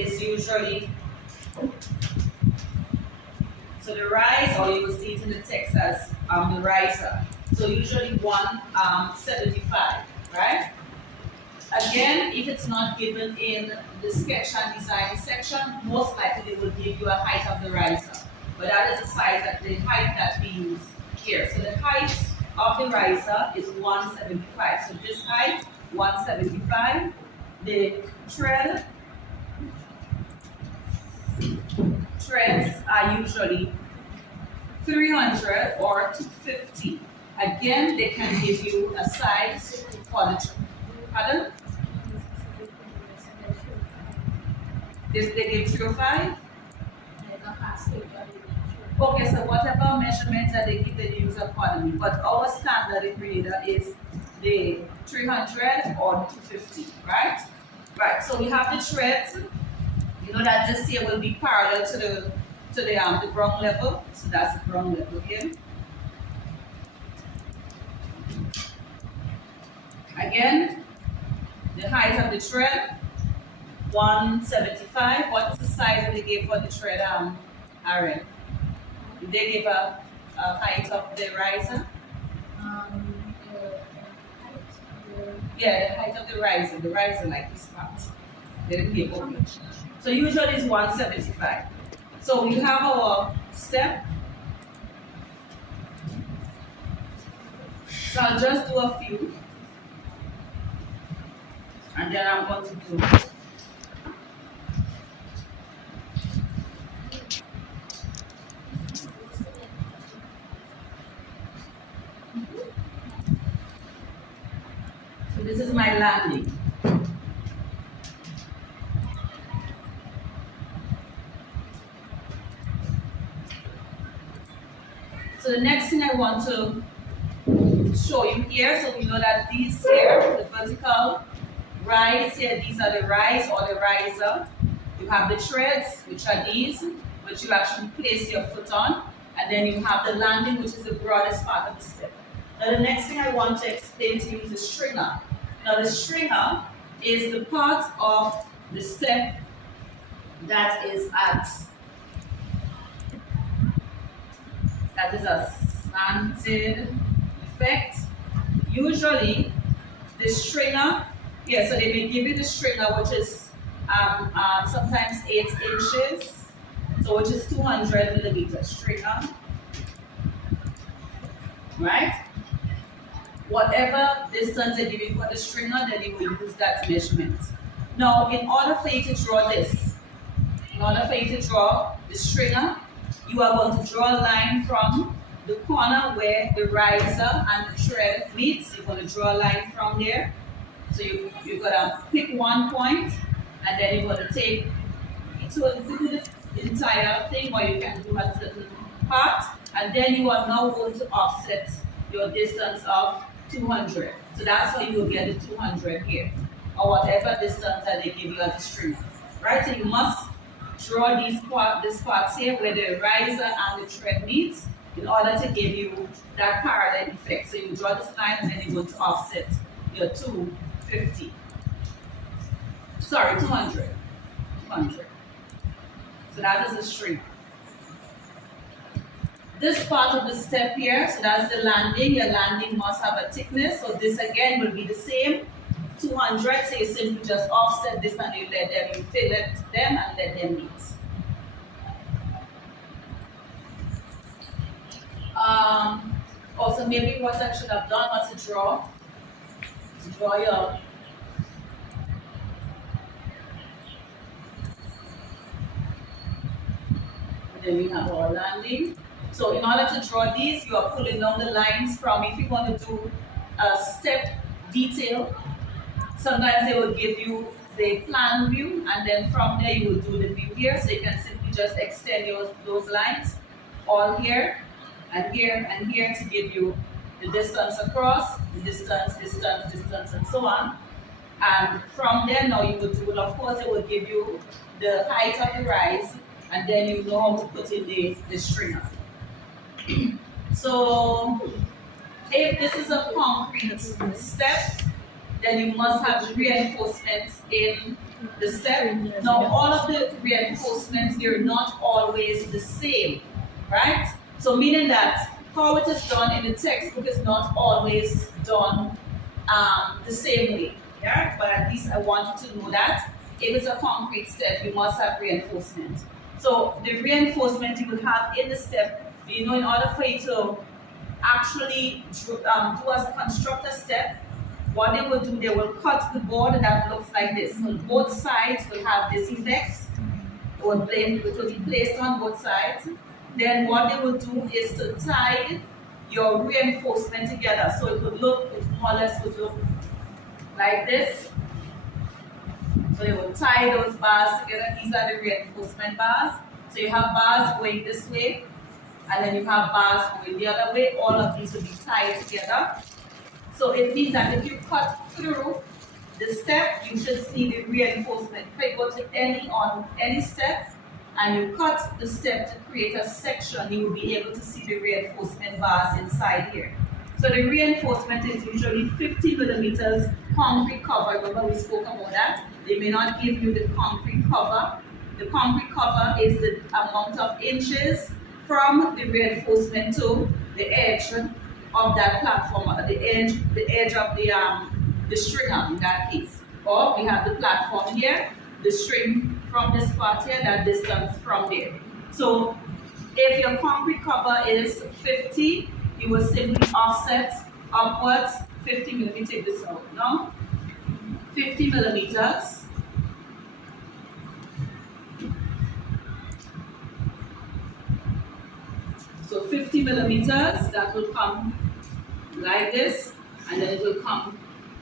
is usually, so the rise, or you will see it in the text as the riser. So usually 175, right? Again, if it's not given in the sketch and design section, most likely they will give you a height of the riser. But that is the size that the height that we use here. So the height of the riser is 175. So this height, 175. The treads are usually 300 or 250. Again, they can give you a size for the pardon? They give 305? Okay, so whatever measurements that they give, they use accordingly. But our standard in Grenada is the 300 or 250, right? Right, so we have the treads. You know that this here will be parallel to the ground level. So that's the ground level here. Again, the height of the tread, 175. What is the size that they gave for the tread, Aaron? Did they give a height of the riser? Yeah, the height of the riser like this part. They didn't give okay. So usually it's 175. So we have our step. So I'll just do a few. And then I'm going to do so this is my landing. So the next thing I want to show you here, so we know that these here, the vertical rise here, these are the rise or the riser. You have the treads, which are these, which you actually place your foot on, and then you have the landing, which is the broadest part of the step. Now the next thing I want to explain to you is the stringer. Now the stringer is the part of the step that is a slanted effect. Usually the stringer, yeah, so they may give you the stringer, which is sometimes 8 inches, so which is 200 millimeters stringer, right? Whatever distance they give you for the stringer, then you will use that measurement. Now, in order for you to draw this, in order for you to draw the stringer, you are going to draw a line from the corner where the riser and the tread meets. You're going to draw a line from there. So you're going to pick one point, and then you're going to take it to the entire thing, or you can do a certain part, and then you are now going to offset your distance of 200. So that's how you will get the 200 here, or whatever distance that they give you as a stringer. Right? So you must draw these parts here where the riser and the tread meets in order to give you that parallel effect. So you draw this line, and then you're going to offset your 250. Sorry, 200. 200. So that is a stringer. This part of the step here, so that's the landing. Your landing must have a thickness. So this again will be the same, 200. So you simply just offset this and you fill it them and let them meet. Also maybe what I should have done was to draw your and then we have our landing. So in order to draw these, you are pulling down the lines from, if you want to do a step detail, sometimes they will give you the plan view, and then from there you will do the view here. So you can simply just extend those lines all here and here and here to give you the distance across, the distance, and so on. And from there now you will do, of course it will give you the height of the rise, and then you know how to put in the stringer. So if this is a concrete step, then you must have reinforcements in the step. Now, all of the reinforcements, they're not always the same, right? So meaning that how it is done in the textbook is not always done the same way, yeah? But at least I want you to know that if it's a concrete step, you must have reinforcement. So the reinforcement you will have in the step, you know, in order for you to actually construct a step, what they will do, they will cut the board that looks like this. So both sides will have this effect. It will be placed on both sides. Then what they will do is to tie your reinforcement together. So it more or less would look like this. So you will tie those bars together. These are the reinforcement bars. So you have bars going this way, and then you have bars going the other way. All of these will be tied together. So it means that if you cut through the step, you should see the reinforcement. If you go to any step and you cut the step to create a section, you will be able to see the reinforcement bars inside here. So the reinforcement is usually 50 millimeters concrete cover. Remember we spoke about that? They may not give you the concrete cover. The concrete cover is the amount of inches from the reinforcement to the edge of that platform, the edge of the stringer in that case. Or we have the platform here, the string from this part here, that distance from there. So if your concrete cover is 50, you will simply offset upwards 50 millimeters. Take this out now. 50 millimeters. So 50 millimeters, that will come like this, and then it will come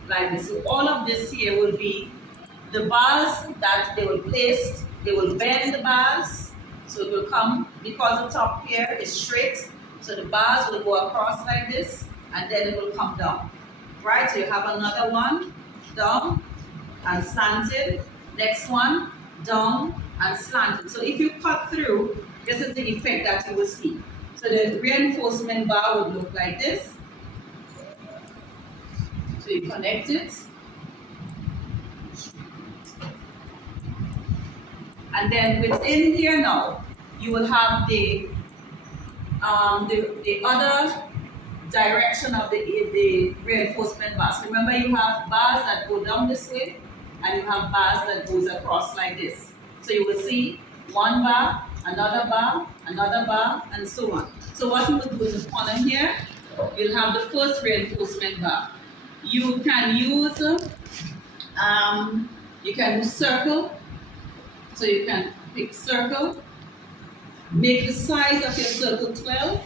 like this. So all of this here will be the bars that they will place. They will bend the bars, so it will come, because the top here is straight, so the bars will go across like this, and then it will come down. Right, so you have another one, down and slanted. Next one, down and slanted. So if you cut through, this is the effect that you will see. So the reinforcement bar would look like this. So you connect it. And then within here now, you will have the other direction of the reinforcement bars. Remember, you have bars that go down this way, and you have bars that goes across like this. So you will see one bar, another bar, and so on. So what you will do in the corner here, you'll have the first reinforcement bar. You can use circle. So you can pick circle, make the size of your circle 12,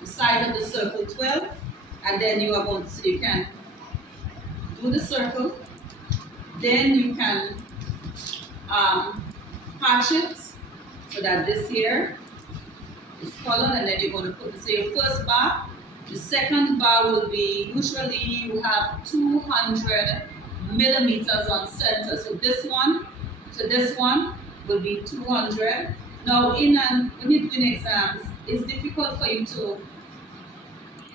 the size of the circle 12, and then you are going to, so you can do the circle, then you can patch it so that this here is colored, and then you're going to put this, your first bar. The second bar will be, usually you have 200 millimeters on center. So this one will be 200. Now when you're doing exams, it's difficult for you to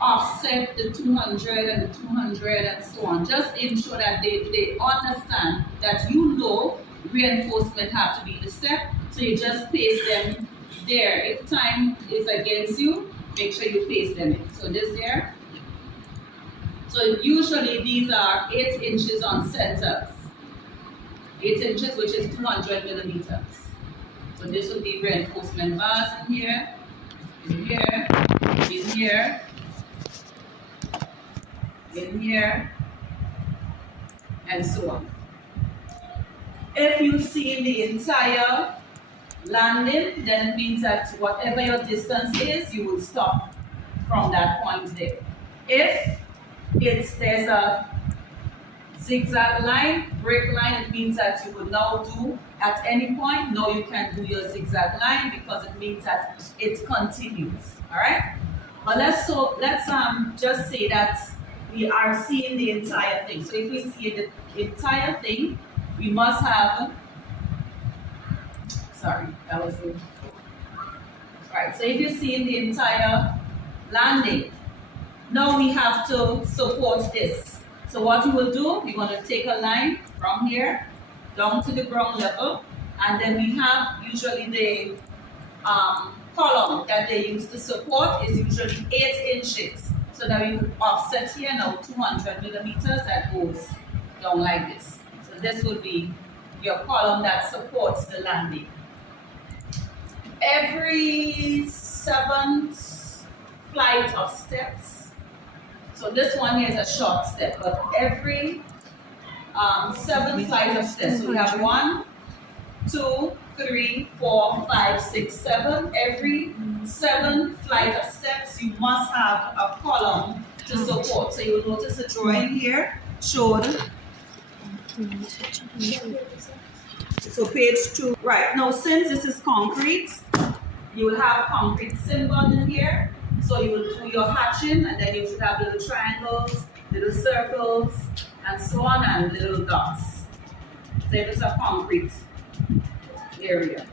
offset the 200 and the 200 and so on. Just ensure that they understand that you know reinforcement have to be the step, so you just paste them there. If time is against you, make sure you paste them in. So this there. So usually these are 8 inches on centers. 8 inches, which is 200 millimeters. So this will be reinforcement bars in here, in here, in here, in here, and so on. If you see the entire landing, then it means that whatever your distance is, you will stop from that point there. If there's a zigzag line, break line, it means that you will now do at any point. Now you can do your zigzag line because it means that it continues. All right. But let's just say that we are seeing the entire thing. So if we see the entire thing, we must have. Sorry, that was it. Right. So if you're seeing the entire landing, now we have to support this. So what you will do, you're going to take a line from here down to the ground level, and then we have usually the column that they use to support is usually 8 inches. So now you could offset here now 200 millimeters that goes down like this. So this would be your column that supports the landing. Every 7th flight of steps, so this one here is a short step, but every 7th flight of steps, so we have 1, 2, 3, 4, 5, 6, 7. Every 7th flight of steps, you must have a column to support. So you will notice the drawing here showed. So page 2. Right, now since this is concrete, you will have concrete symbol in here. So you will do your hatching, and then you should have little triangles, little circles, and so on, and little dots. So if it's a concrete area.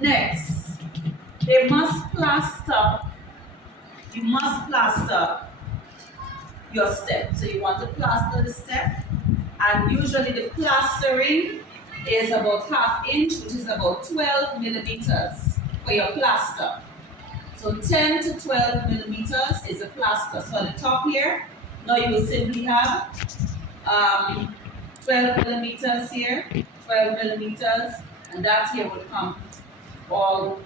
Next, you must plaster your step. So you want to plaster the step, and usually the plastering is about 1/2 inch, which is about 12 millimeters for your plaster. So 10 to 12 millimeters is a plaster. So on the top here, now you will simply have 12 millimeters here, 12 millimeters, and that here will come all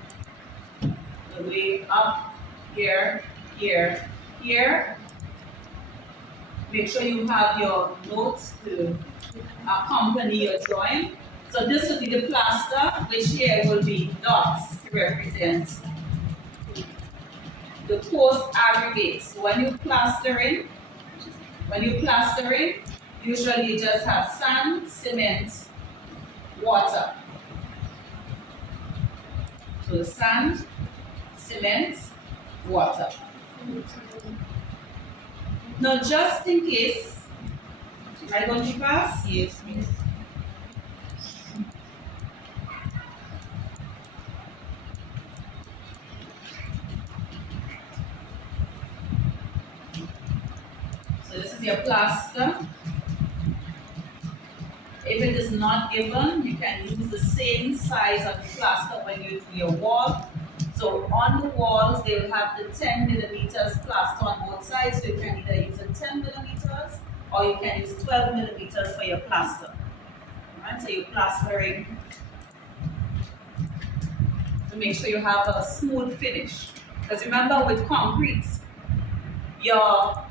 the way up here, here, here. Make sure you have your notes to accompany your drawing. So this will be the plaster, which here will be dots to represent the post aggregates. So when you plaster in, usually you just have sand, cement, water. So sand, cement, water. Now just in case, am I going too fast? Yes, miss. So this is your plaster. If it is not given, you can use the same size of the plaster when you do your wall. So on the walls, they will have the 10 millimeters plaster on both sides. So you can either use a 10 millimeters or you can use 12 millimeters for your plaster. Alright, so you're plastering to make sure you have a smooth finish. Because remember, with concrete, your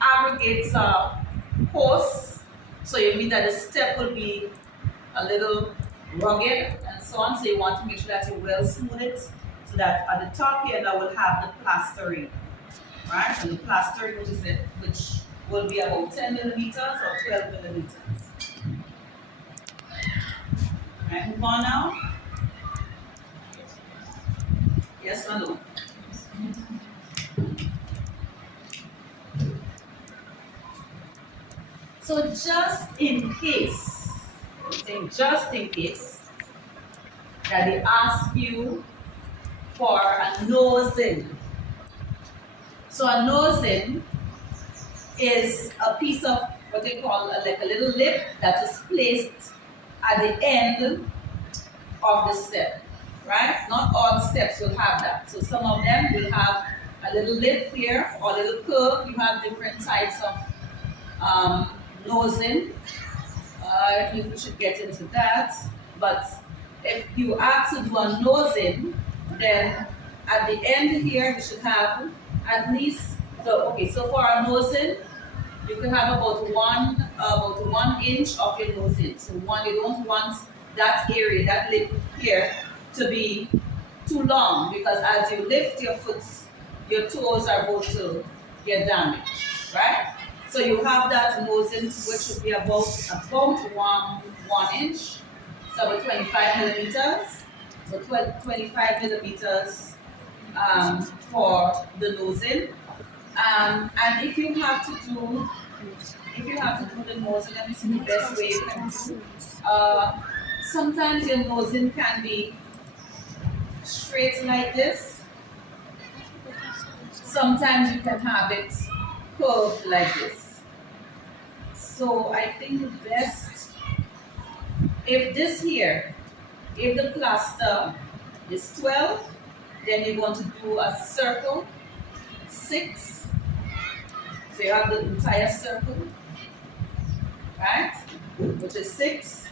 aggregates are coarse, so you mean that the step will be a little rugged and so on. So you want to make sure that you well smooth it, so that at the top here now will have the plastering, right? And the plastering, which will be about 10 millimeters or 12 millimeters. Right, move on now. Yes or no? So just in case, I'm saying just in case, that they ask you for a nosing. So a nosing is a piece of what they call like a little lip that is placed at the end of the step, right? Not all steps will have that. So some of them will have a little lip here or a little curve. You have different types of nosing. I don't know if we should get into that, but if you ask to do a nosing, then at the end here you should have at least so for a nosing, you can have about 1 inch of your nosing. So you don't want that area, that lip here, to be too long, because as you lift your foot, your toes are going to get damaged, right? So you have that nosing, which would be about 1 inch, so about 25 millimeters. So 25 millimeters for the nosing. And if you have to do the nosing, let me see the best way you can do. Sometimes your nosing can be straight like this. Sometimes you can have it curved like this. So I think best, if this here, if the plaster is 12, then you're going to do a circle, 6. So you have the entire circle, right? Which is 6.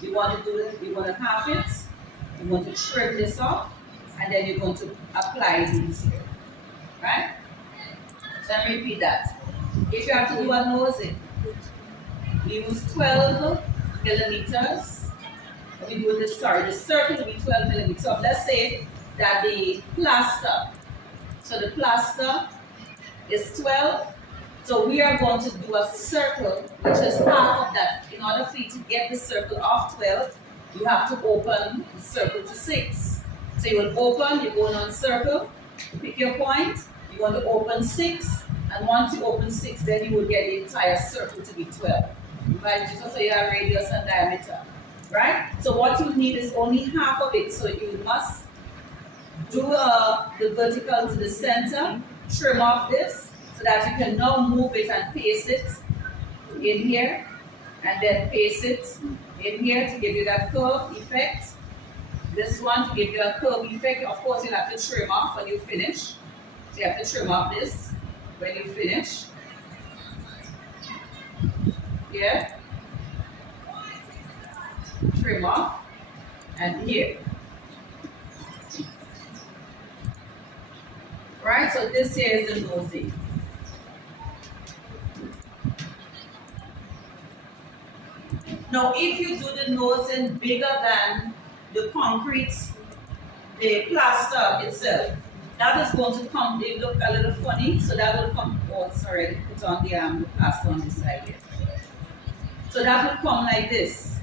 You want to do it, you want to half it, you want to trim this off, and then you're going to apply these here, right? So let me repeat that. If you have to do a nosing, use 12 millimeters. We do this, sorry, the circle will be 12 millimeters. So let's say that the plaster, so the plaster is 12. So we are going to do a circle, which is half of that. In order for you to get the circle of 12, you have to open the circle to 6. So you will open, you're going on circle, pick your point, you want to open 6, and once you open 6, then you will get the entire circle to be 12. Right? Just so you have radius and diameter. Right? So what you need is only half of it. So you must do the vertical to the center, trim off this, so that you can now move it and paste it in here, and then paste it in here to give you that curve effect. This one to give you a curve effect. Of course, you have to trim off when you finish. So you have to trim off this when you finish. Here. Trim off. And here. Right? So this here is the nosing. Now, if you do the nosing bigger than the concrete, the plaster itself, that is going to come, they look a little funny, so that will come, oh sorry, put on the plaster on this side here. So that will come like this.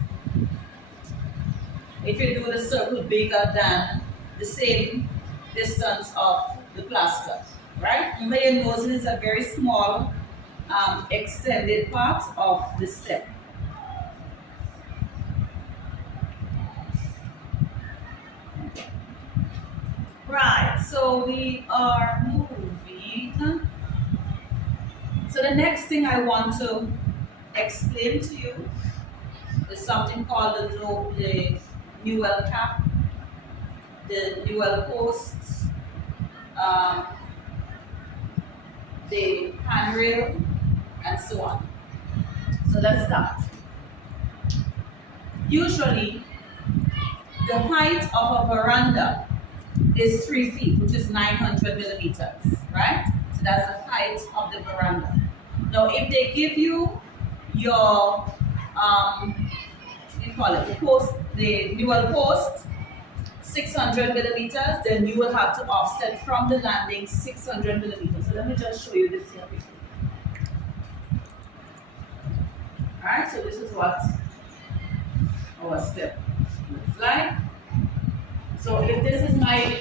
If you do the circle bigger than the same distance of the plaster, right? Remember, your nosing is a very small extended part of the step. Right, so we are moving. So the next thing I want to explain to you is something called the Newell cap, the Newell posts, the handrail, and so on. So let's start. Usually, the height of a veranda is 3 feet, which is 900 millimeters, right? So that's the height of the veranda. Now, if they give you your, what do you call it, the post, the Newell post, 600 millimeters, then you will have to offset from the landing 600 millimeters. So let me just show you this here quickly. Alright, so this is what our step looks like. So if this is my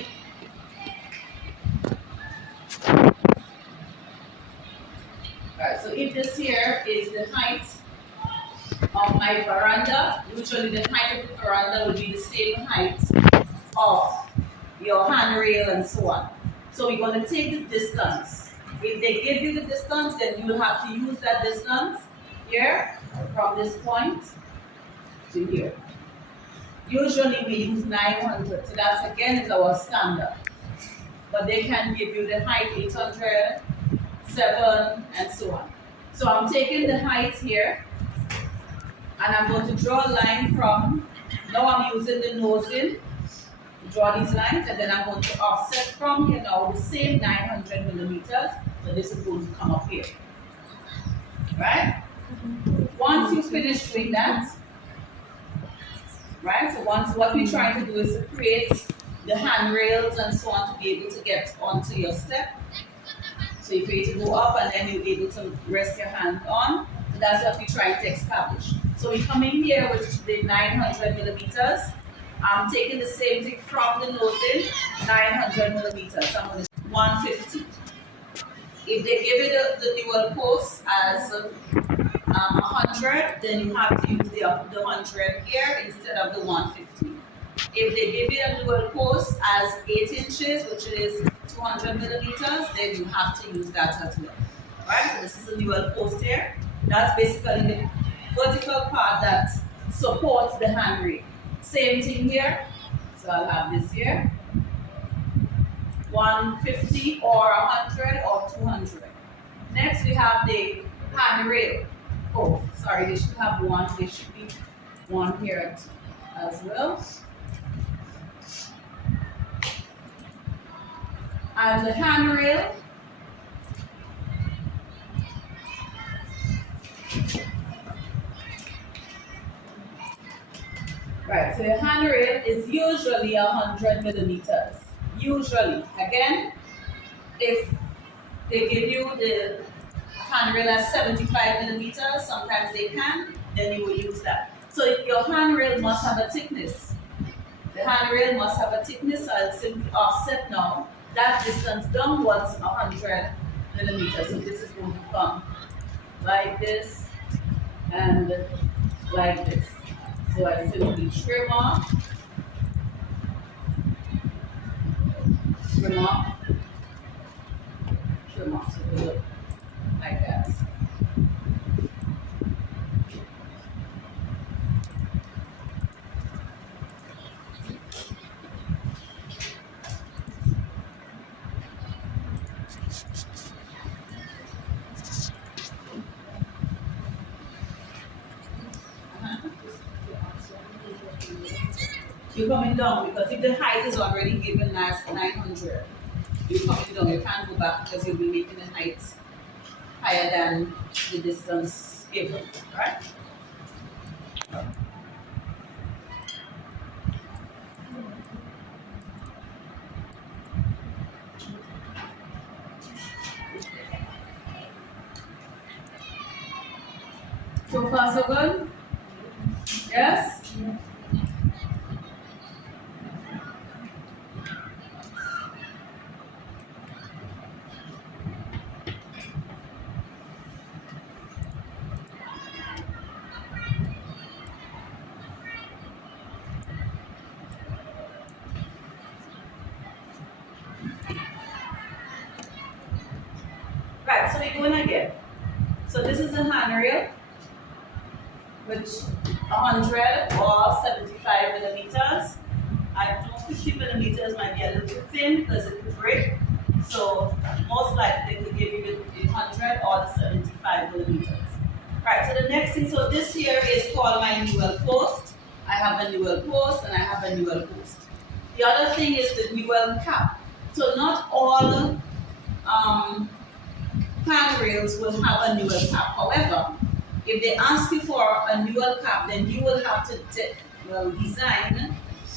so if this here is the height of my veranda, usually the height of the veranda will be the same height of your handrail and so on. So we're going to take the distance. If they give you the distance, then you will have to use that distance here from this point to here. Usually we use 900, so that's again is our standard. But they can give you the height 800, 7, and so on. So I'm taking the height here, and I'm going to draw a line from, now I'm using the nosing to draw these lines, and then I'm going to offset from here now the same 900 millimeters, so this is going to come up here. Right? Once you finish doing that, right? So once what we're trying to do is to create the handrails and so on to be able to get onto your step. So if you're to go up and then you're able to rest your hand on. So that's what we're trying to establish. So we come in here with the 900 millimeters. I'm taking the same thing from the nosing, 900 millimeters. I'm going to 150. If they give you the Newell post as 100, then you have to use the 100 here instead of the 150. If they give you a Newell post as 8 inches, which is 200 millimeters, then you have to use that as well. Right? So this is a Newell post here. That's basically the vertical part that supports the handrail. Same thing here. So I'll have this here. 150 or 100 or 200. Next we have the handrail. Oh, sorry, they should have one. There should be one here as well. And the handrail right, so the handrail is usually 100 millimeters. Usually. Again, if they give you the handrail at 75 millimeters, sometimes they can, then you will use that. So your handrail must have a thickness. The handrail must have a thickness, so I'll simply offset now that distance downwards 100 millimeters. So this is going to come like this and like this. So I simply trim off, trim off, trim off. So it will look like that. You're coming down because if the height is already given as 900, you're coming down. You can't go back because you'll be making the height higher than the distance given, right? So far, so good? Yes? Right, so we're going again. So this is the handrail, which 100 or 75 millimeters. I know 50 millimeters might be a little bit thin because it could break. So most likely they could give you the 100 or the 75 millimeters. Right, so the next thing, so this here is called my newel post. I have a newel post and I have a newel post. The other thing is the newel cap. So not all handrails will have a newel cap. However, if they ask you for a newel cap, then you will have to design.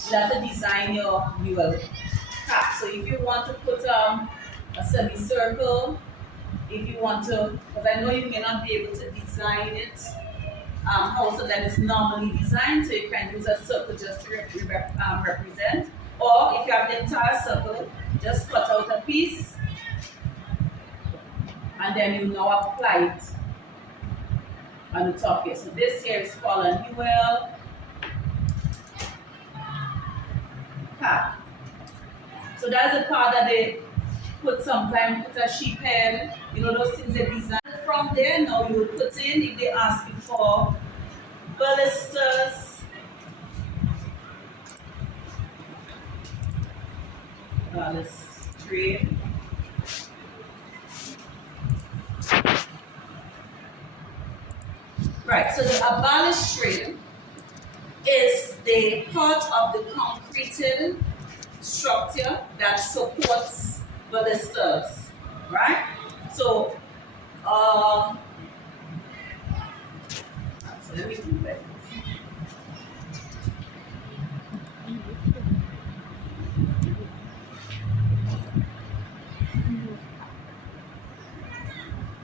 You have to design your newel cap. So if you want to put a semicircle, if you want to, because I know you may not be able to design it how so that it's normally designed, so you can use a circle just to represent. Or if you have the entire circle, just cut out a piece and then you now apply it on the top here. So this here is called a newel cap. So that's the part that they put sometimes, put a sheep head, you know, those things they design. From there now you will put in, if they ask you for balusters, balustrade, right, so a balustrade is the part of the concreted structure that supports balusters, right? So, so let me do that.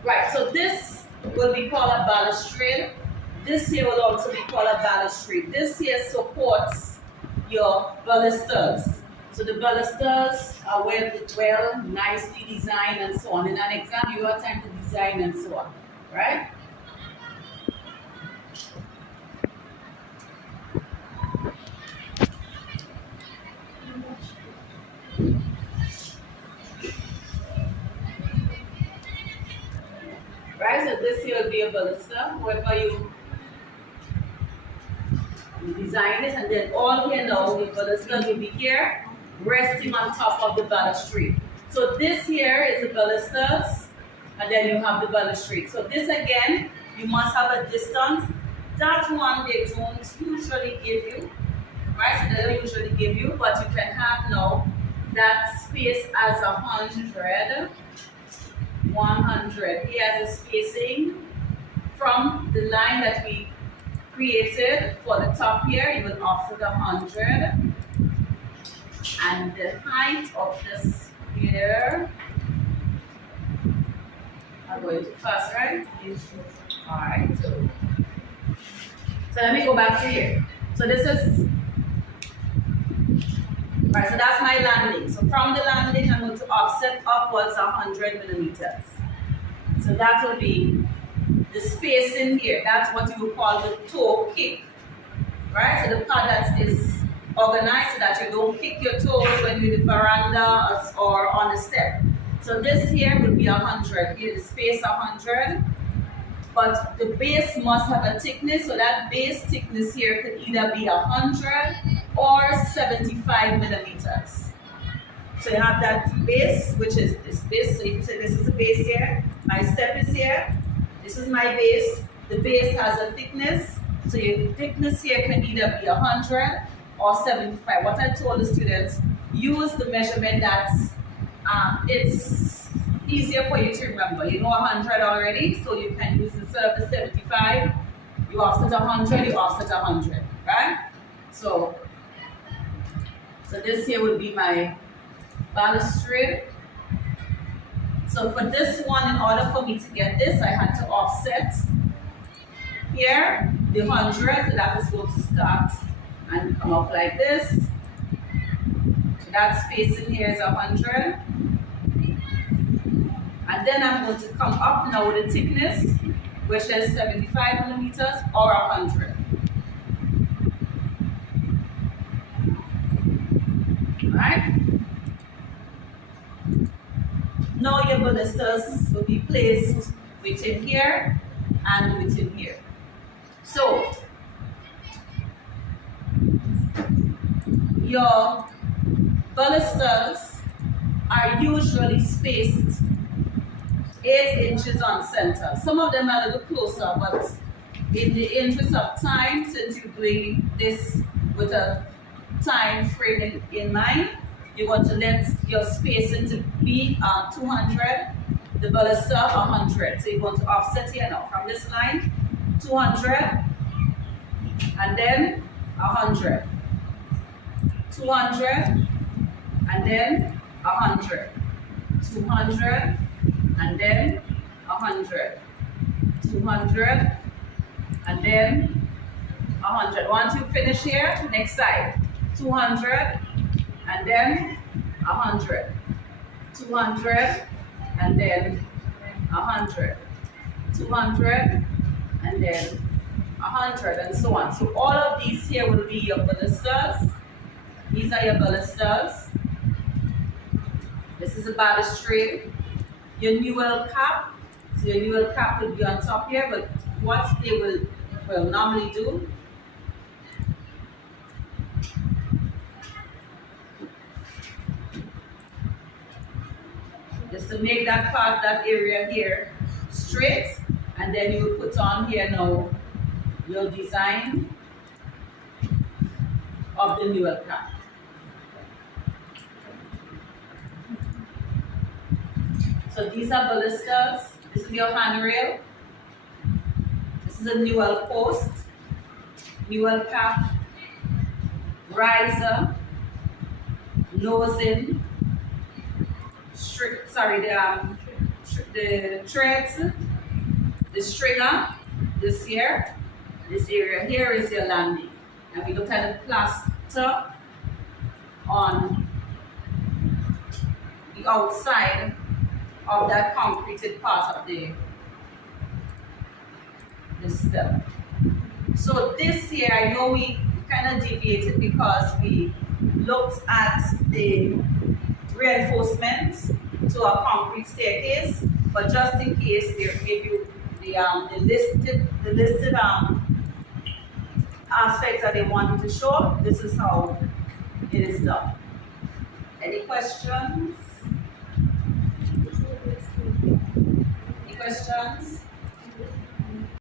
Right, so this will be called a balustrade. This here will also be called a balustrade. This here supports your balusters. So the balusters are well, nicely designed and so on. In an exam, you have time to design and so on, right? Right, so this here will be a baluster. however you design it, and then all here now, your balusters will be here, resting on top of the balustrade. So this here is the balusters, and then you have the balustrade. So this again, you must have a distance. That one they don't usually give you, right? So they don't usually give you, but you can have now that space as 100. 100. He has a spacing from the line that we created for the top here. You will offset 100, and the height of this here. I'm going too fast, right? All right. So let me go back to here. So this is. Right, so that's my landing. So from the landing, I'm going to offset upwards 100 millimeters. So that will be the space in here. That's what you would call the toe kick. Right? So the part that is organized so that you don't kick your toes when you're in the veranda or on the step. So this here will be 100. Here the space 100. But the base must have a thickness, so that base thickness here could either be 100 or 75 millimeters. So you have that base, which is this base. So if you say this is the base here, my step is here, this is my base. The base has a thickness, so your thickness here can either be 100 or 75. What I told the students, use the measurement that's it's easier for you to remember. You know 100 already, so you can use, instead of the 75, you offset 100, you offset 100, right? So this here would be my balustrade. So for this one, in order for me to get this, I had to offset here the 100, so that is going to start and come up like this. So that space in here is 100. And then I'm going to come up now with a thickness, which is 75 millimeters or 100. Alright? Now your balusters will be placed within here and within here. So, your balusters are usually spaced 8 inches on center. Some of them are a little closer, but in the interest of time, since you're doing this with a time frame in mind, you want to let your spacing to be 200, the baluster 100. So you want to offset here now from this line, 200, and then 100, 200, and then 100, 200, and then 100, 200, and then 100. Once you finish here, next side, 200, and then 100, 200, and then 100, 200, and then 100, and so on. So all of these here will be your balusters. These are your balusters. This is a balustrade. Your newel cap. So your newel cap will be on top here, but what they will normally do, just to make that part, that area here straight, and then you will put on here now your design of the newel cap. So these are balusters. This is your handrail. This is a newel post, newel cap, riser, nosing, the threads, the stringer, this here, this area here is your landing. And we look at the plaster on the outside of that concreted part of the step. So this here, I know we kind of deviated because we looked at the reinforcements to a concrete staircase, but just in case they give you the listed aspects that they wanted to show. This is how it is done. Any questions? Any questions?